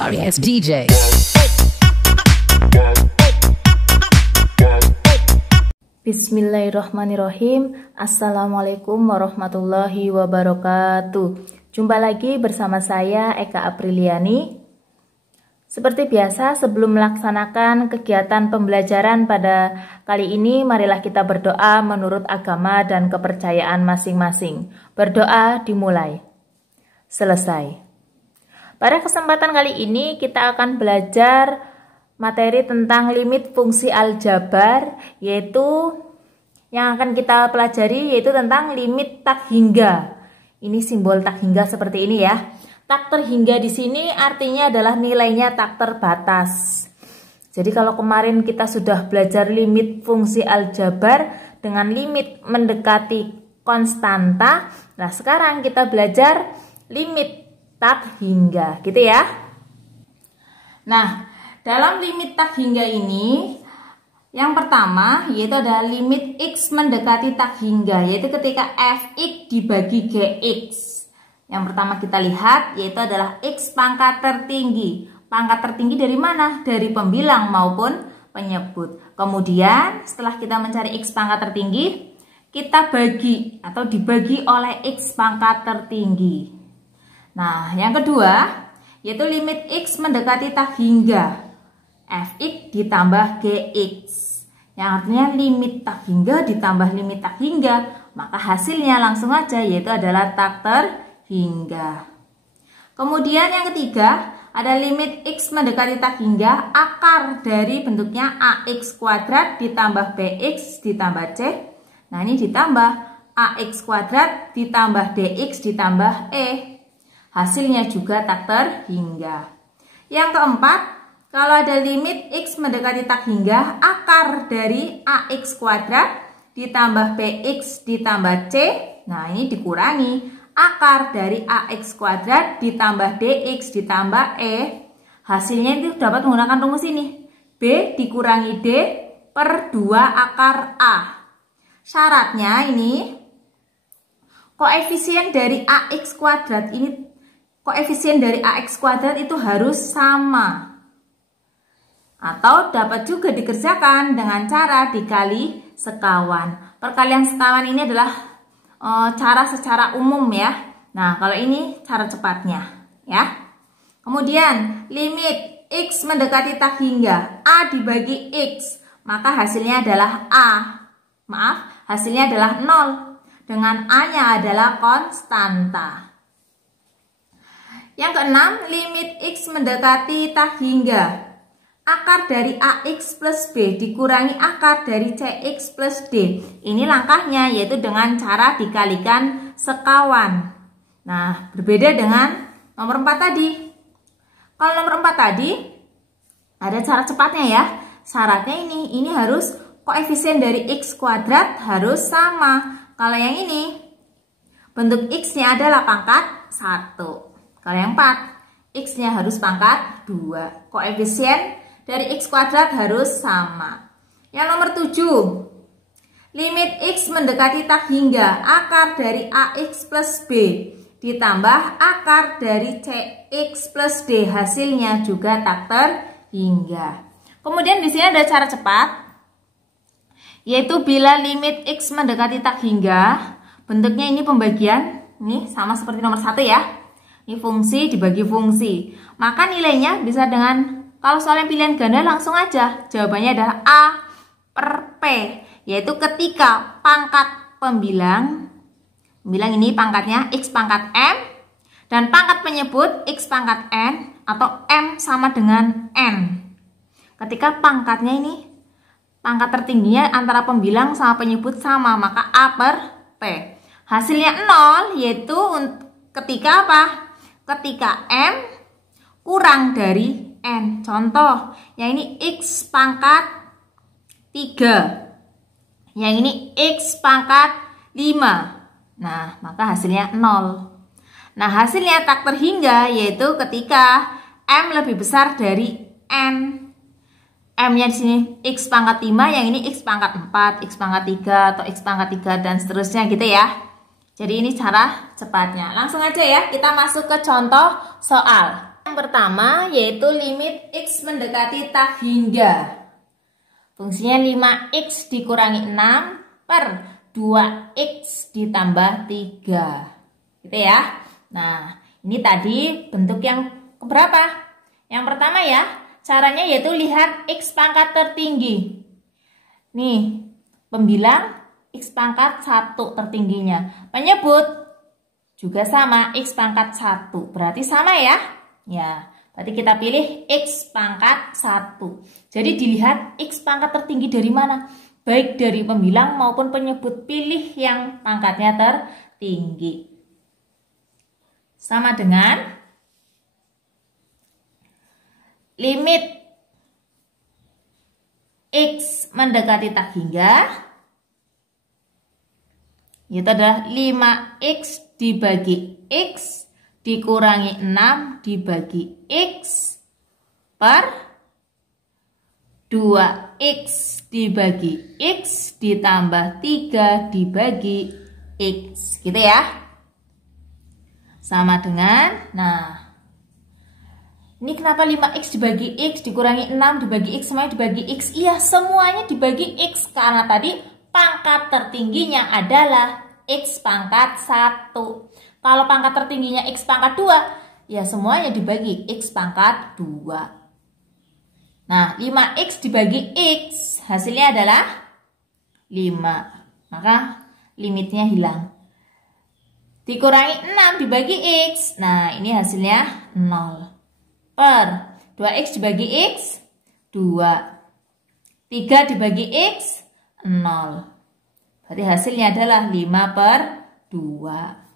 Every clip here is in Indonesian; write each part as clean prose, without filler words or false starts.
Sorry ass DJ. Bismillahirrahmanirrahim. Assalamualaikum warahmatullahi wabarakatuh. Jumpa lagi bersama saya Eka Apriliani. Seperti biasa, sebelum melaksanakan kegiatan pembelajaran pada kali ini, marilah kita berdoa menurut agama dan kepercayaan masing-masing. Berdoa dimulai. Selesai. Pada kesempatan kali ini kita akan belajar materi tentang limit fungsi aljabar, yaitu yang akan kita pelajari yaitu tentang limit tak hingga. Ini simbol tak hingga seperti ini ya. Tak terhingga di sini artinya adalah nilainya tak terbatas. Jadi kalau kemarin kita sudah belajar limit fungsi aljabar dengan limit mendekati konstanta, nah sekarang kita belajar limit tak hingga, gitu ya. Nah, dalam limit tak hingga ini, yang pertama yaitu adalah limit X mendekati tak hingga, yaitu ketika Fx dibagi Gx. Yang pertama kita lihat yaitu adalah X pangkat tertinggi. Pangkat tertinggi dari mana? Dari pembilang maupun penyebut. Kemudian setelah kita mencari X pangkat tertinggi, kita bagi atau dibagi oleh X pangkat tertinggi. Nah, yang kedua yaitu limit X mendekati tak hingga, Fx ditambah Gx, yang artinya limit tak hingga ditambah limit tak hingga, maka hasilnya langsung aja yaitu adalah tak terhingga. Kemudian yang ketiga ada limit X mendekati tak hingga, akar dari bentuknya AX kuadrat ditambah BX ditambah C. Nah, ini ditambah AX kuadrat ditambah DX ditambah E. Hasilnya juga tak terhingga. Yang keempat, kalau ada limit X mendekati tak hingga, akar dari AX kuadrat ditambah BX ditambah C. Nah, ini dikurangi akar dari AX kuadrat ditambah DX ditambah E. Hasilnya itu dapat menggunakan rumus ini. B dikurangi D per 2 akar A. Syaratnya ini koefisien dari AX kuadrat ini, koefisien dari AX kuadrat itu harus sama. Atau dapat juga dikerjakan dengan cara dikali sekawan. Perkalian sekawan ini adalah cara secara umum ya. Nah, kalau ini cara cepatnya ya. Kemudian limit X mendekati tak hingga, A dibagi X, maka hasilnya adalah A. Maaf, hasilnya adalah 0. Dengan A-nya adalah konstanta. Yang keenam, limit X mendekati tak hingga, akar dari AX plus B dikurangi akar dari CX plus D. Ini langkahnya yaitu dengan cara dikalikan sekawan. Nah, berbeda dengan nomor 4 tadi. Kalau nomor 4 tadi ada cara cepatnya ya. Syaratnya ini harus koefisien dari X kuadrat harus sama. Kalau yang ini bentuk X-nya adalah pangkat 1. Kalau yang 4, X-nya harus pangkat 2. Koefisien dari X kuadrat harus sama. Yang nomor 7, limit X mendekati tak hingga, akar dari AX plus B ditambah akar dari CX plus D, hasilnya juga tak terhingga. Kemudian di sini ada cara cepat, yaitu bila limit X mendekati tak hingga, bentuknya ini pembagian, ini sama seperti nomor 1 ya. Ini fungsi dibagi fungsi. Maka nilainya bisa dengan, kalau soalnya pilihan ganda langsung aja. Jawabannya adalah A per P. Yaitu ketika pangkat pembilang ini pangkatnya X pangkat M. Dan pangkat penyebut X pangkat N atau M sama dengan N. Ketika pangkatnya ini, pangkat tertingginya antara pembilang sama penyebut sama, maka A per P. Hasilnya 0 yaitu ketika apa? Ketika M kurang dari N. Contoh, yang ini X pangkat 3. Yang ini X pangkat 5. Nah, maka hasilnya 0. Nah, hasilnya tak terhingga yaitu ketika M lebih besar dari N. M-nya di sini X pangkat 5, yang ini X pangkat 4, X pangkat 3, atau X pangkat 3, dan seterusnya gitu ya. Jadi ini cara cepatnya. Langsung aja ya, kita masuk ke contoh soal. Yang pertama yaitu limit X mendekati tak hingga. Fungsinya 5X dikurangi 6 per 2X ditambah 3. Gitu ya. Nah, ini tadi bentuk yang keberapa? Yang pertama ya, caranya yaitu lihat X pangkat tertinggi. Nih, pembilang X pangkat 1 tertingginya. Penyebut juga sama, X pangkat 1. Berarti sama ya? Ya, berarti kita pilih X pangkat 1. Jadi dilihat X pangkat tertinggi dari mana? Baik dari pembilang maupun penyebut, pilih yang pangkatnya tertinggi. Sama dengan limit X mendekati tak hingga, itu adalah 5X dibagi X dikurangi 6 dibagi X per 2X dibagi X ditambah 3 dibagi X. Gitu ya. Sama dengan, nah, ini kenapa 5X dibagi X dikurangi 6 dibagi X semuanya dibagi X? Iya, semuanya dibagi X karena tadi pangkat tertingginya adalah X pangkat 1. Kalau pangkat tertingginya X pangkat 2, ya semuanya dibagi X pangkat 2. Nah, 5X dibagi X, hasilnya adalah 5. Maka limitnya hilang. Dikurangi 6 dibagi X, nah ini hasilnya 0. Per 2X dibagi X, 2. 3 dibagi X, 0. Berarti hasilnya adalah 5 per 2.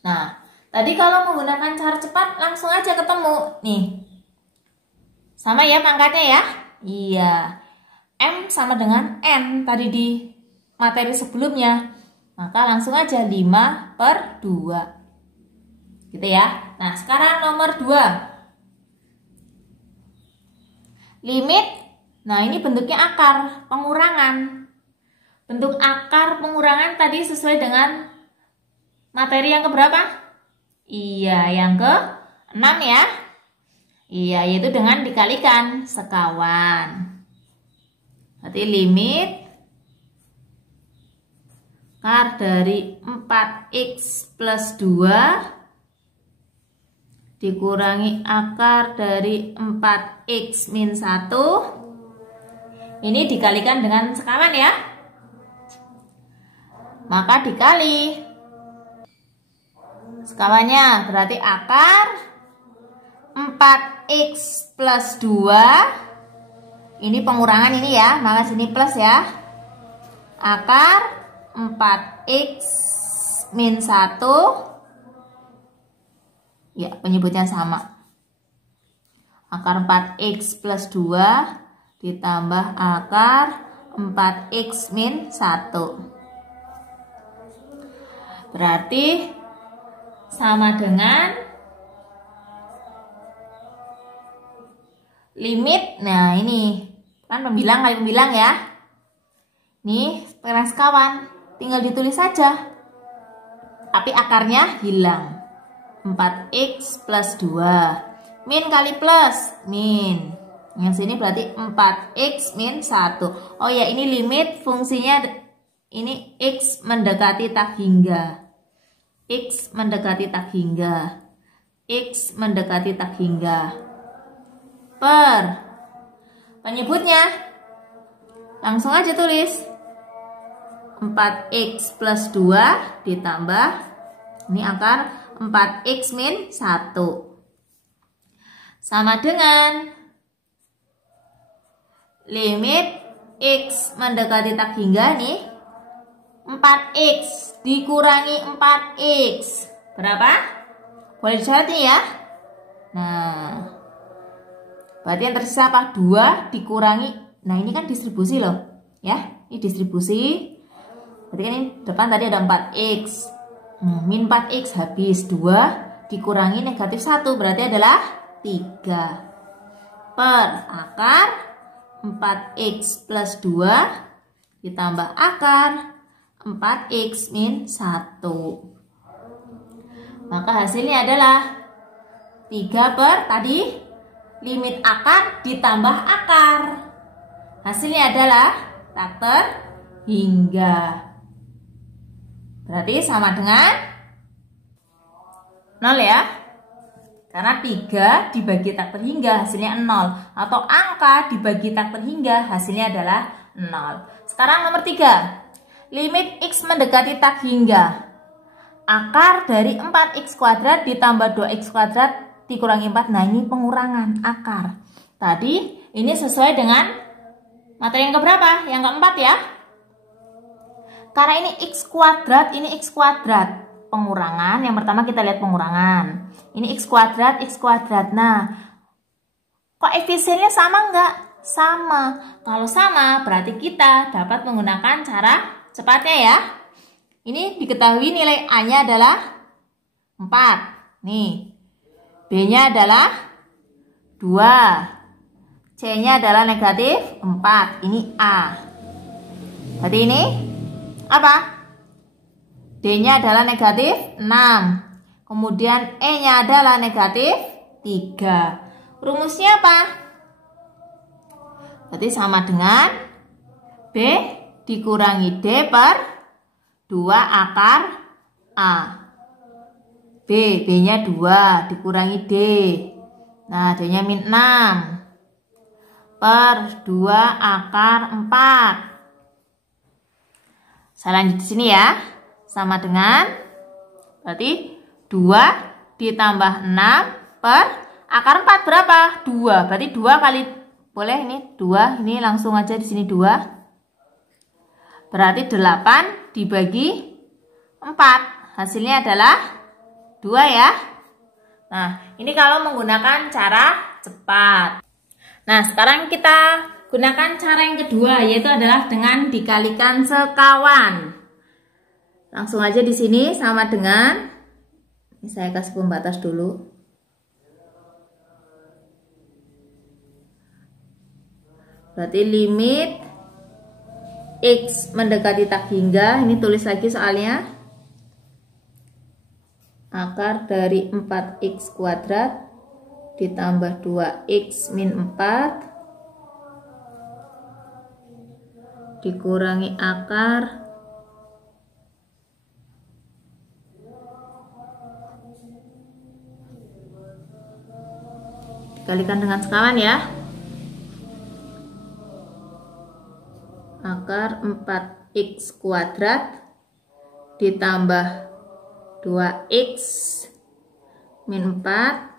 Nah, tadi kalau menggunakan cara cepat langsung aja ketemu. Nih, sama ya pangkatnya ya? Iya. M sama dengan N tadi di materi sebelumnya. Maka langsung aja 5 per 2. Gitu ya. Nah, sekarang nomor 2. Limit. Nah, ini bentuknya akar pengurangan. Bentuk akar pengurangan tadi sesuai dengan materi yang keberapa? Iya, yang ke-6 ya. Iya, yaitu dengan dikalikan sekawan. Berarti limit akar dari 4X plus 2 dikurangi akar dari 4X min 1. Ini dikalikan dengan sekawan ya. Maka dikali sekawannya berarti akar 4X plus 2. Ini pengurangan ini ya, maka sini plus ya. Akar 4X min 1. Ya, penyebutnya sama. Akar 4X plus 2 ditambah akar 4X min 1. Berarti sama dengan limit. Nah, ini kan pembilang kali pembilang ya. Nih, sekarang sekawan. Tinggal ditulis saja. Tapi akarnya hilang. 4X plus 2. Min kali plus. Min. Yang sini berarti 4X min 1. Oh ya, ini limit fungsinya. Ini X mendekati tak hingga. X mendekati tak hingga. X mendekati tak hingga. Per penyebutnya langsung aja tulis 4X plus 2 ditambah ini akar 4X min 1 sama dengan limit X mendekati tak hingga nih 4X dikurangi 4X berapa? Boleh dicatat nih ya. Nah, berarti yang tersisa apa? 2 dikurangi. Nah, ini kan distribusi loh. Ya, ini distribusi. Berarti kan ini depan tadi ada 4X. Min 4X habis. 2 dikurangi negatif 1. Berarti adalah 3. Per akar 4X plus 2 ditambah akar 4X min 1. Maka hasilnya adalah 3 per tadi limit akar ditambah akar. Hasilnya adalah tak terhingga. Berarti sama dengan 0 ya. Karena 3 dibagi tak terhingga hasilnya 0. Atau angka dibagi tak terhingga hasilnya adalah 0. Sekarang nomor 3. Limit X mendekati tak hingga. Akar dari 4X kuadrat ditambah 2X kuadrat dikurangi 4. Nah, ini pengurangan akar. Tadi ini sesuai dengan materi yang keberapa? Yang keempat ya. Karena ini X kuadrat, ini X kuadrat. Pengurangan, yang pertama kita lihat pengurangan. Ini X kuadrat, X kuadrat. Nah, koefisiennya sama enggak? Sama. Kalau sama, berarti kita dapat menggunakan cara cepatnya ya. Ini diketahui nilai A-nya adalah 4. Nih. B-nya adalah 2. C-nya adalah negatif 4. Ini A. Berarti ini apa? D-nya adalah negatif 6. Kemudian E-nya adalah negatif 3. Rumusnya apa? Berarti sama dengan B dikurangi D per 2 akar A. B-nya 2 dikurangi D. Nah, D-nya min 6 per 2 akar 4. Saya lanjut di sini ya. Sama dengan berarti 2 ditambah 6 per akar 4 berapa? 2. Berarti 2 kali, boleh ini 2, ini langsung aja di sini 2. Berarti 8 dibagi 4. Hasilnya adalah 2 ya. Nah, ini kalau menggunakan cara cepat. Nah, sekarang kita gunakan cara yang kedua, yaitu adalah dengan dikalikan sekawan. Langsung aja di sini sama dengan, ini saya kasih pembatas dulu. Berarti limit X mendekati tak hingga, ini tulis lagi soalnya. Akar dari 4X kuadrat ditambah 2X min 4 dikurangi akar dikalikan dengan sekawan ya. Akar 4X kuadrat ditambah 2X min 4.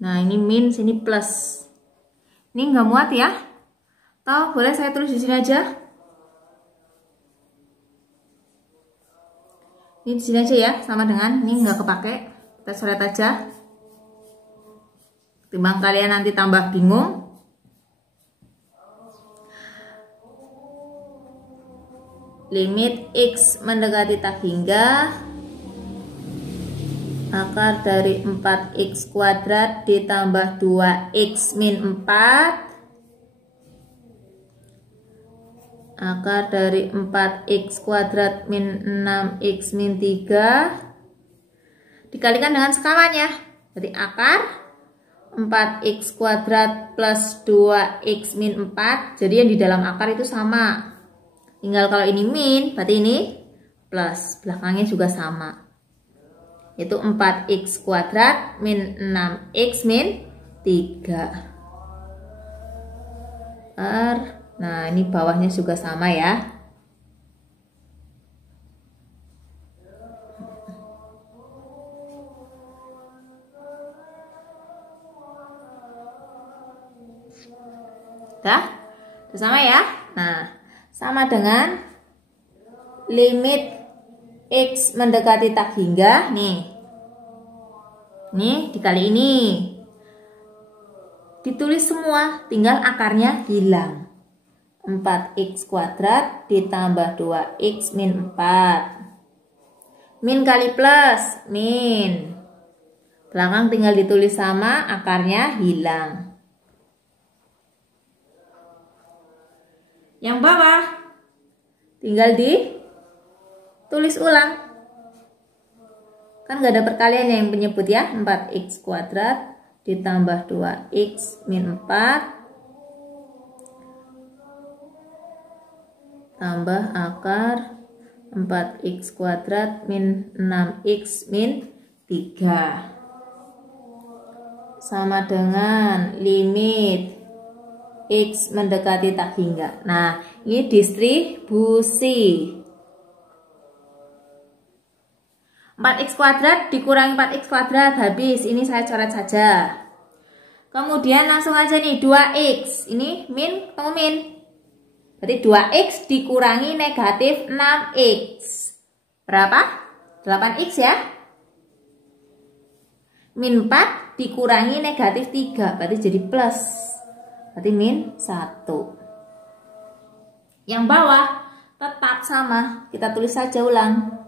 Nah, ini min, sini plus. Ini nggak muat ya. Atau boleh saya tulis di sini aja. Ini di sini aja ya, sama dengan ini nggak kepake. Kita coret aja. Timbang kalian nanti tambah bingung. Limit X mendekati tak hingga. Akar dari 4X kuadrat ditambah 2X min 4. Akar dari 4X kuadrat min 6X min 3 dikalikan dengan sekawan ya. Berarti akar 4X kuadrat plus 2X min 4. Jadi yang di dalam akar itu sama. Tinggal kalau ini min, berarti ini plus. Belakangnya juga sama. Yaitu 4X kuadrat min 6X min 3. Nah, ini bawahnya juga sama ya. Udah sama ya. Nah, sama dengan limit X mendekati tak hingga. Nih dikali ini. Ditulis semua, tinggal akarnya hilang. 4X kuadrat ditambah 2X min 4. Min kali plus, min. Belakang tinggal ditulis sama, akarnya hilang. Yang bawah tinggal ditulis ulang. Kan nggak ada perkalian yang penyebut ya. 4x kuadrat ditambah 2x min 4 tambah akar 4x kuadrat min 6x min 3 sama dengan limit x mendekati tak hingga. Nah, ini distribusi. 4x kuadrat dikurangi 4x kuadrat habis. Ini saya coret saja. Kemudian langsung aja nih 2x. Ini min ketemu min. Berarti 2x dikurangi negatif 6x. Berapa? 8x ya. Min 4 dikurangi negatif 3. Berarti jadi plus. Berarti min 1. Yang bawah tetap sama. Kita tulis saja ulang.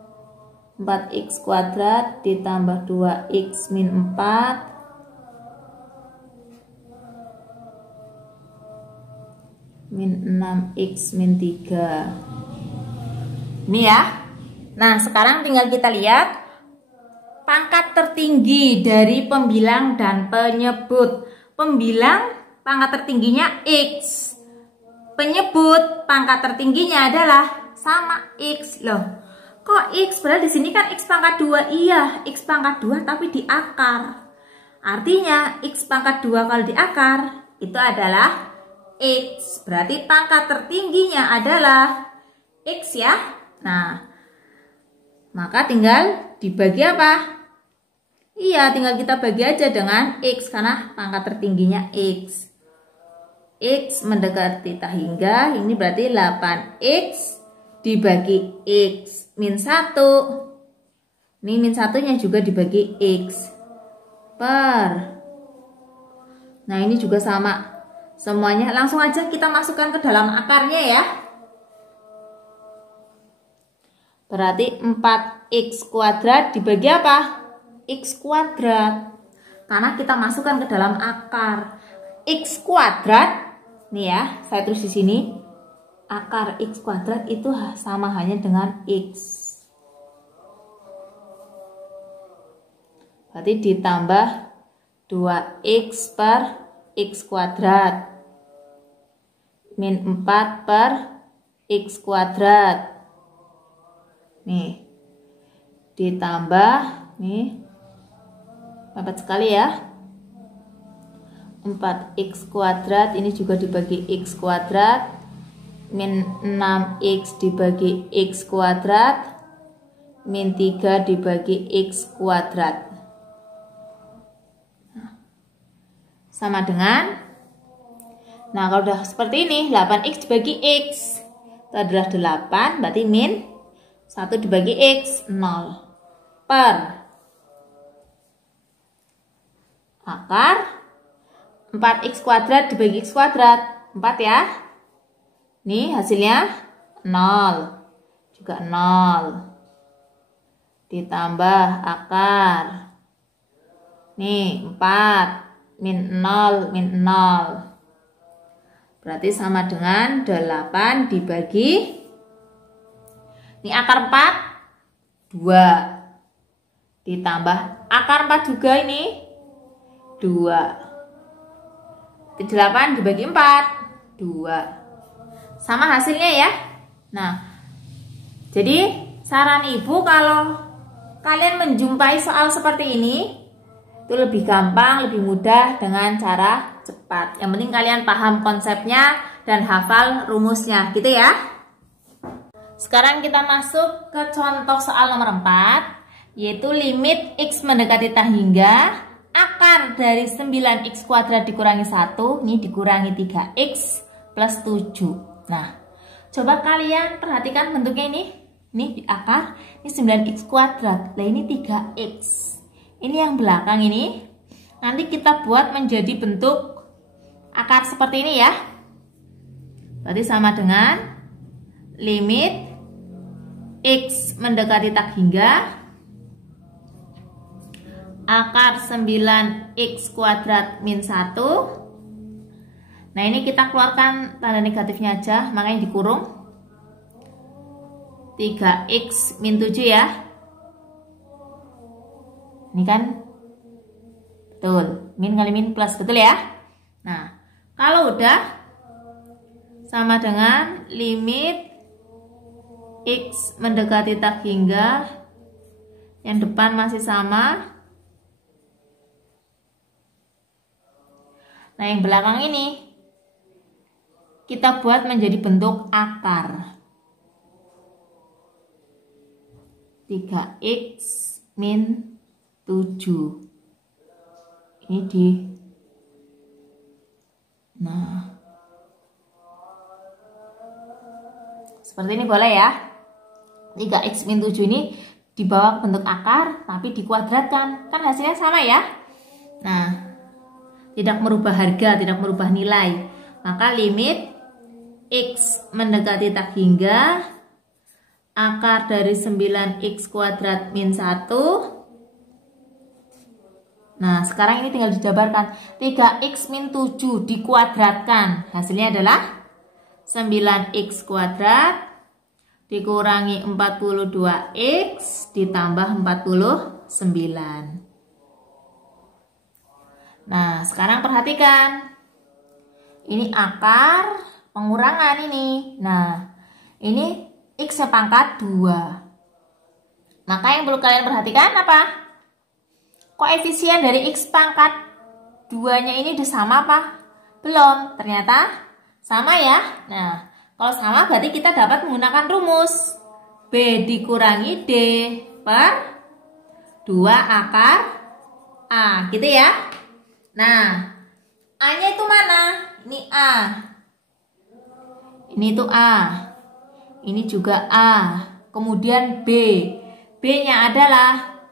4x kuadrat ditambah 2x min 4 min 6x min 3. Ini ya. Nah, sekarang tinggal kita lihat pangkat tertinggi dari pembilang dan penyebut. Pembilang pangkat tertingginya x. Penyebut pangkat tertingginya adalah sama x. Loh, kok x? Padahal di sini kan x pangkat 2. Iya, x pangkat 2 tapi di akar. Artinya x pangkat 2 kalau di akar itu adalah x. Berarti pangkat tertingginya adalah x ya. Nah, maka tinggal dibagi apa? Iya, tinggal kita bagi aja dengan x karena pangkat tertingginya x. X mendekati tak hingga, ini berarti 8x dibagi x min 1. Ini min 1-nya juga dibagi x per. Nah, ini juga sama. Semuanya langsung aja kita masukkan ke dalam akarnya ya. Berarti 4x kuadrat dibagi apa? X kuadrat. Karena kita masukkan ke dalam akar. X kuadrat, nih ya, saya tulis di sini. Akar x kuadrat itu sama hanya dengan x. Berarti ditambah 2x per x kuadrat min 4 per x kuadrat. Nih, ditambah nih, dapat sekali ya, 4x kuadrat ini juga dibagi x kuadrat min 6x dibagi x kuadrat min 3 dibagi x kuadrat sama dengan, nah kalau udah seperti ini 8x dibagi x itu adalah 8, berarti min 1 dibagi x 0 per akar 4x kuadrat dibagi x kuadrat 4 ya. Nih hasilnya 0 juga 0 ditambah akar nih 4 min 0 min 0 berarti sama dengan 8 dibagi ini akar 4 2 ditambah akar 4 juga ini 2. 8 dibagi 4 2 sama hasilnya ya. Nah, jadi saran ibu kalau kalian menjumpai soal seperti ini itu lebih gampang, lebih mudah dengan cara cepat. Yang penting kalian paham konsepnya dan hafal rumusnya gitu ya. Sekarang kita masuk ke contoh soal nomor 4, yaitu limit x mendekati tak hingga akar dari 9x kuadrat dikurangi 1, ini dikurangi 3x plus 7. Nah, coba kalian perhatikan bentuknya ini. Ini di akar, ini 9x kuadrat. Nah, ini 3x. Ini yang belakang ini. Nanti kita buat menjadi bentuk akar seperti ini ya. Berarti sama dengan limit x mendekati tak hingga akar 9x kuadrat min 1. Nah, ini kita keluarkan tanda negatifnya aja, makanya dikurung 3x min 7 ya. Ini kan betul, min kali min plus, betul ya? Nah, kalau udah sama dengan limit X mendekati tak hingga, yang depan masih sama. Nah, yang belakang ini kita buat menjadi bentuk akar. 3x min 7. Ini di. Nah, seperti ini boleh ya. 3x min 7 ini dibawa ke bentuk akar tapi dikuadratkan. Kan hasilnya sama ya. Nah, tidak merubah harga, tidak merubah nilai. Maka limit x mendekati tak hingga akar dari 9x kuadrat min 1. Nah, sekarang ini tinggal dijabarkan. 3x min 7 dikuadratkan. Hasilnya adalah 9x kuadrat dikurangi 42x ditambah 49. Nah, sekarang perhatikan. Ini akar pengurangan ini. Nah, ini x sepangkat 2. Maka yang perlu kalian perhatikan apa? Koefisien dari x pangkat 2-nya ini udah sama apa? Belum. Ternyata sama ya. Nah, kalau sama berarti kita dapat menggunakan rumus B dikurangi D per 2 akar A. Gitu ya. Nah, A-nya itu mana? Ini A. Ini tuh A. Ini juga A. Kemudian B. B-nya adalah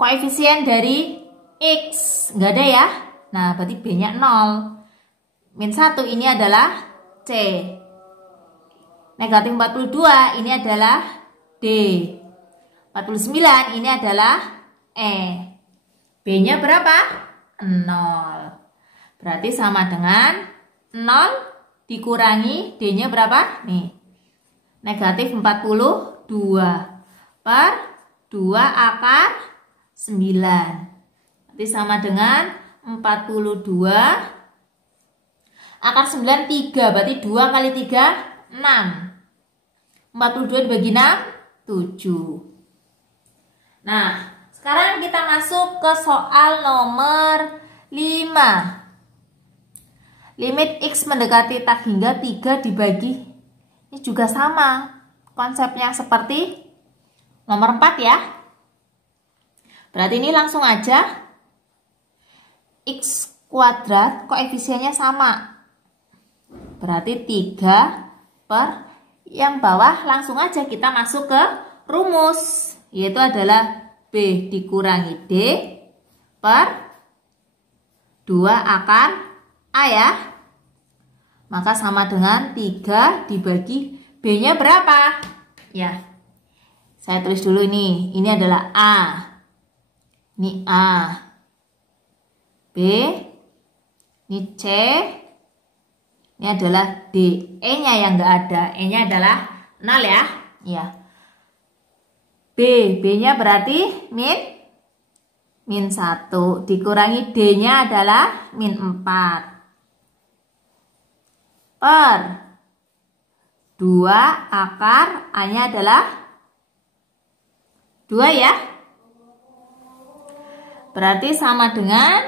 koefisien dari X. Nggak ada ya. Nah, berarti B-nya 0. Min 1 ini adalah C. Negatif 42 ini adalah D. 49 ini adalah E. B-nya berapa? 0. Berarti sama dengan 0 dikurangi D-nya berapa? Nih. Negatif 42 per 2 akar 9. Berarti sama dengan 42 akar 9 3. Berarti 2 kali 3 6. 42 dibagi 6 7. Nah, sekarang kita masuk ke soal nomor 5. Limit X mendekati tak hingga 3 dibagi. Ini juga sama. Konsepnya seperti nomor 4 ya. Berarti ini langsung aja. X kuadrat koefisiennya sama. Berarti 3 per yang bawah langsung aja kita masuk ke rumus. Yaitu adalah B dikurangi D per 2 akar A ya. Maka sama dengan 3 dibagi B-nya berapa? Ya. Saya tulis dulu ini. Ini adalah A. Ini A. B. Ini C. Ini adalah D. E-nya yang enggak ada. E-nya adalah 0 ya. Ya. B. B-nya berarti min 1. Dikurangi D-nya adalah min 4. Per 2 akar A-nya adalah 2 ya. Berarti sama dengan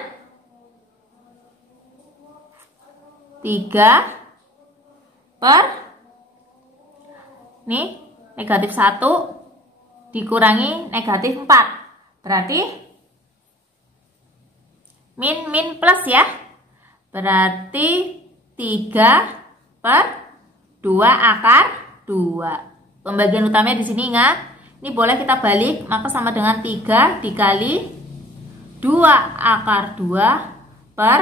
3 per nih negatif 1 dikurangi negatif 4. Berarti min plus ya. Berarti 3 per 2 akar 2. Pembagian utamanya di sini ingat. Ini boleh kita balik, maka sama dengan 3 dikali 2 akar 2 per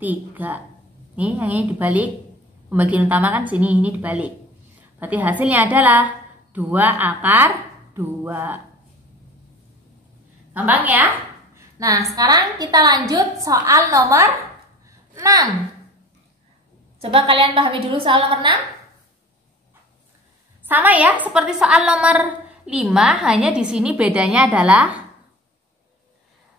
3. Nih, yang ini dibalik. Pembagian utama kan sini, ini dibalik. Berarti hasilnya adalah 2 akar 2. Gampang ya? Nah, sekarang kita lanjut soal nomor 6. Coba kalian pahami dulu soal nomor 6. Sama ya, seperti soal nomor 5, hanya di sini bedanya adalah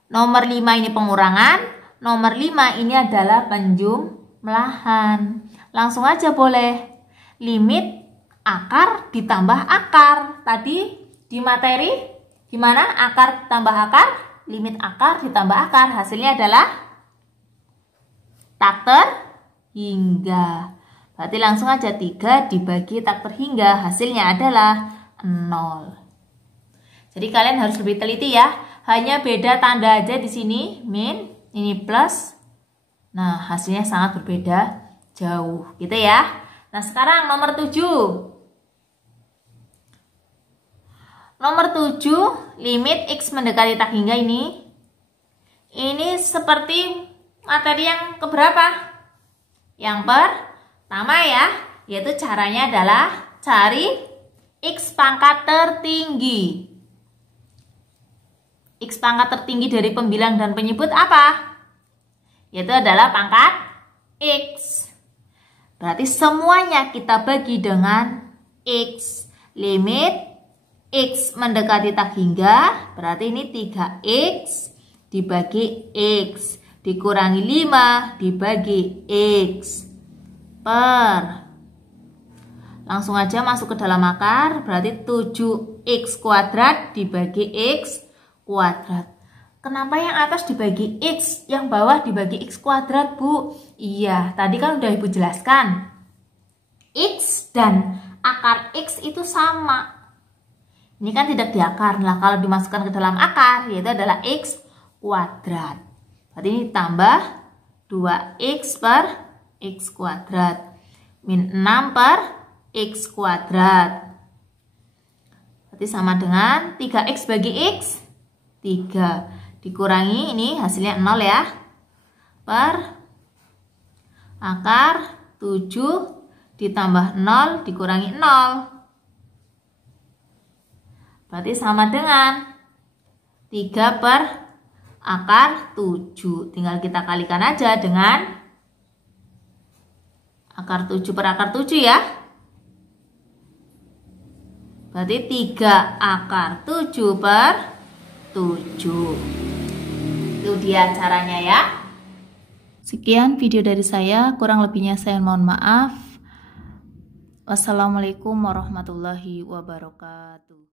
Nomor 5 ini pengurangan, nomor 5 ini adalah penjumlahan. Langsung aja boleh. Limit akar ditambah akar. Tadi di materi gimana? Akar tambah akar, limit akar ditambah akar. Hasilnya adalah tak terhingga. Berarti langsung aja 3 dibagi tak terhingga, hasilnya adalah 0. Jadi kalian harus lebih teliti ya. Hanya beda tanda aja di sini, min, ini plus. Nah, hasilnya sangat berbeda jauh, gitu ya. Nah, sekarang nomor 7. Nomor 7, limit X mendekati tak hingga ini. Ini seperti materi yang keberapa? Yang pertama ya, yaitu caranya adalah cari X pangkat tertinggi. X pangkat tertinggi dari pembilang dan penyebut apa? Yaitu adalah pangkat X. Berarti semuanya kita bagi dengan X. Limit X mendekati tak hingga, berarti ini 3X dibagi X. Dikurangi 5 dibagi X. Langsung aja masuk ke dalam akar, berarti 7X kuadrat dibagi X kuadrat. Kenapa yang atas dibagi X, yang bawah dibagi X kuadrat, Bu? Iya, tadi kan udah Ibu jelaskan. X dan akar X itu sama. Ini kan tidak diakar. Nah, kalau dimasukkan ke dalam akar, yaitu adalah X kuadrat. Berarti ini tambah 2X per X kuadrat. Min 6 per X kuadrat. Berarti sama dengan 3X bagi X. 3. Dikurangi ini hasilnya 0 ya. Per akar 7 ditambah 0 dikurangi 0. Berarti sama dengan 3 per akar 7. Tinggal kita kalikan aja dengan akar 7 per akar 7 ya. Berarti 3 akar 7 per 7. Itu dia caranya ya. Sekian video dari saya, kurang lebihnya saya mohon maaf. Wassalamualaikum warahmatullahi wabarakatuh.